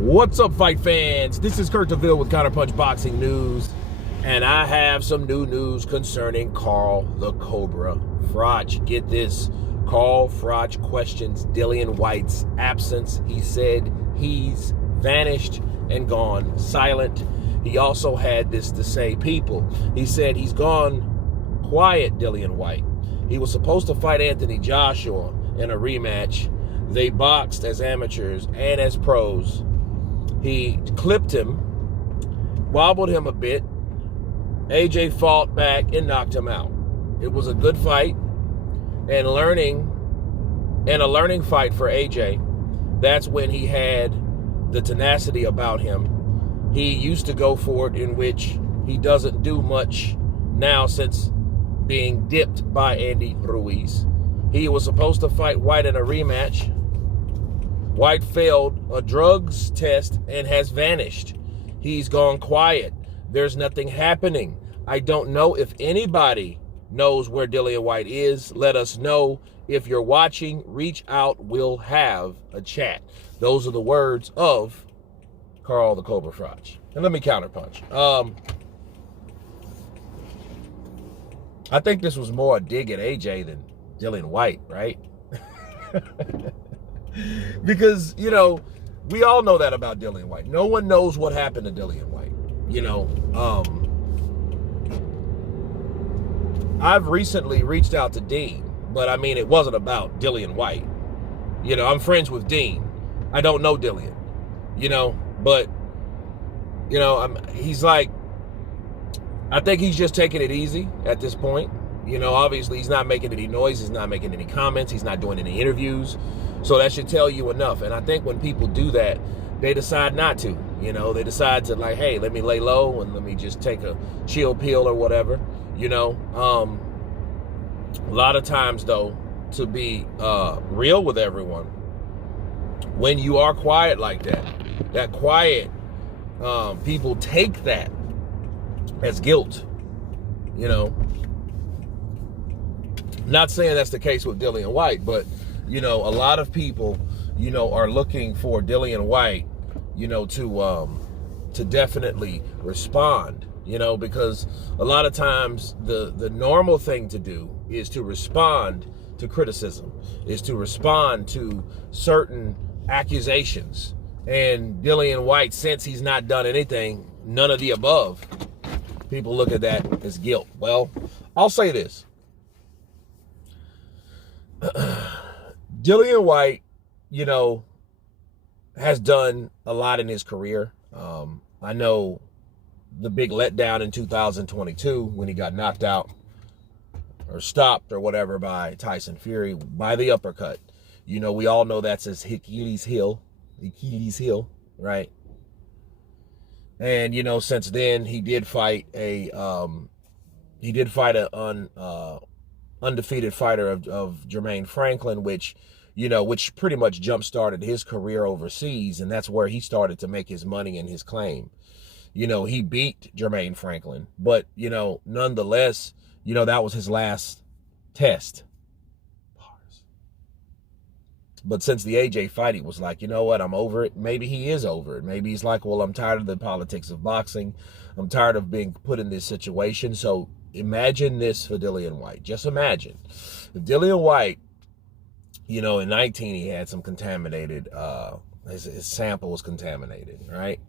What's up, fight fans? This is Kurt DeVille with Counterpunch Boxing News, and I have some new news concerning Carl the Cobra Froch. Get this. Carl Froch questions Dillian Whyte's absence. He said he's vanished and gone silent. He also had this to say, people. He said he's gone quiet, Dillian Whyte. He was supposed to fight Anthony Joshua in a rematch. They boxed as amateurs and as pros. He clipped him, wobbled him a bit. AJ fought back and knocked him out. It was a good fight and a learning fight for AJ. That's when he had the tenacity about him. He used to go for it, in which he doesn't do much now since being dipped by Andy Ruiz. He was supposed to fight Whyte in a rematch. Whyte failed a drugs test and has vanished. He's gone quiet. There's nothing happening. I don't know if anybody knows where Dillian Whyte is. Let us know. If you're watching, reach out. We'll have a chat. Those are the words of Carl the Cobra Froch. And let me counterpunch. I think this was more a dig at AJ than Dillian Whyte, right? Because, you know, we all know that about Dillian Whyte. No one knows what happened to Dillian Whyte. You know, I've recently reached out to Dean, but I mean, it wasn't about Dillian Whyte. You know, I'm friends with Dean. I don't know Dillian, you know, but, you know, he's like, I think he's just taking it easy at this point. You know, obviously he's not making any noise. He's not making any comments. He's not doing any interviews. So that should tell you enough. And I think when people do that, they decide not to. You know, they decide to, like, hey, let me lay low and let me just take a chill pill or whatever. You know, a lot of times, though, to be real with everyone, when you are quiet like that, that quiet, people take that as guilt. You know, not saying that's the case with Dillian Whyte, but, you know, a lot of people, you know, are looking for Dillian Whyte, you know, to definitely respond, you know, because a lot of times the normal thing to do is to respond to criticism, is to respond to certain accusations. And Dillian Whyte, since he's not done anything, none of the above, people look at that as guilt. Well, I'll say this. Dillian Whyte, you know, has done a lot in his career. I know the big letdown in 2022 when he got knocked out or stopped or whatever by Tyson Fury by the uppercut. You know, we all know that's his Achilles heel, right? And, you know, since then he did fight an undefeated fighter of Jermaine Franklin, which pretty much jump-started his career overseas, and that's where he started to make his money and his claim. You know, he beat Jermaine Franklin, but, you know, nonetheless, you know, that was his last test. But since the AJ fight, he was like, you know what, I'm over it. Maybe he is over it. Maybe he's like, well, I'm tired of the politics of boxing. I'm tired of being put in this situation. So imagine this for Dillian Whyte. Just imagine. If Dillian Whyte, you know, in 19, he had some contaminated, his sample was contaminated, right?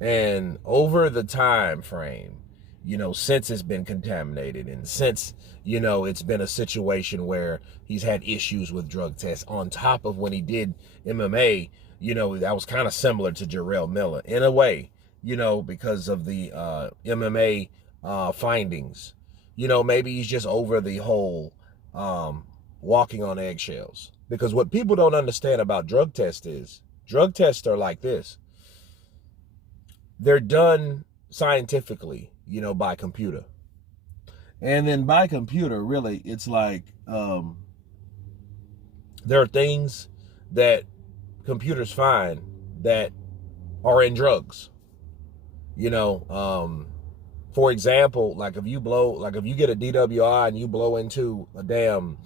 And over the time frame, you know, since it's been contaminated and since, you know, it's been a situation where he's had issues with drug tests on top of when he did MMA, you know, that was kind of similar to Jarrell Miller in a way, you know, because of the MMA findings. You know, maybe he's just over the whole walking on eggshells. Because what people don't understand about drug tests is, drug tests are like this. They're done scientifically, you know, by computer. And then by computer, really, it's like there are things that computers find that are in drugs. You know, for example, like if you get a DWI and you blow into a damn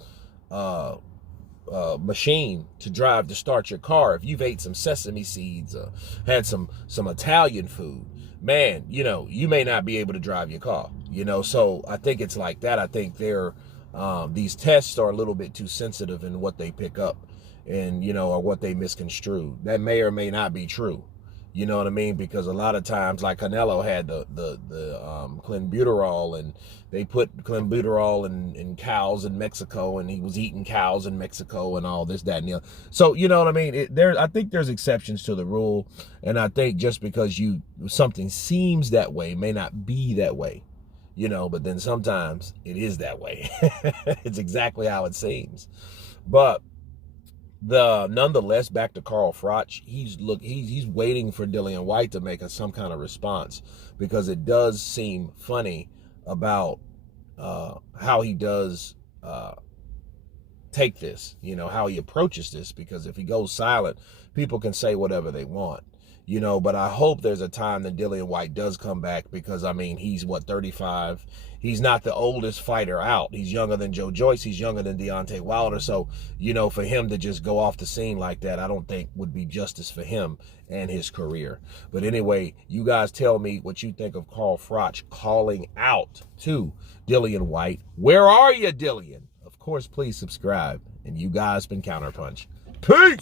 machine to start your car, if you've ate some sesame seeds, had some Italian food, man, you may not be able to drive your car. So I think it's like that. I think these tests are a little bit too sensitive in what they pick up, and or what they misconstrue. That may or may not be true. You know what I mean? Because a lot of times, like Canelo had the clenbuterol, and they put clenbuterol in cows in Mexico, and he was eating cows in Mexico and all this, that, and the other. So you know what I mean? I think there's exceptions to the rule, and I think just because something seems that way may not be that way, But then sometimes it is that way. It's exactly how it seems, but. Nonetheless, back to Carl Froch, he's waiting for Dillian Whyte to make some kind of response, because it does seem funny about how he does take this, how he approaches this, because if he goes silent, people can say whatever they want, but I hope there's a time that Dillian Whyte does come back, because I mean, he's 35. He's not the oldest fighter out. He's younger than Joe Joyce. He's younger than Deontay Wilder. So, for him to just go off the scene like that, I don't think would be justice for him and his career. But anyway, you guys tell me what you think of Carl Froch calling out to Dillian Whyte. Where are you, Dillian? Of course, please subscribe. And you guys been Counterpunch. Peace!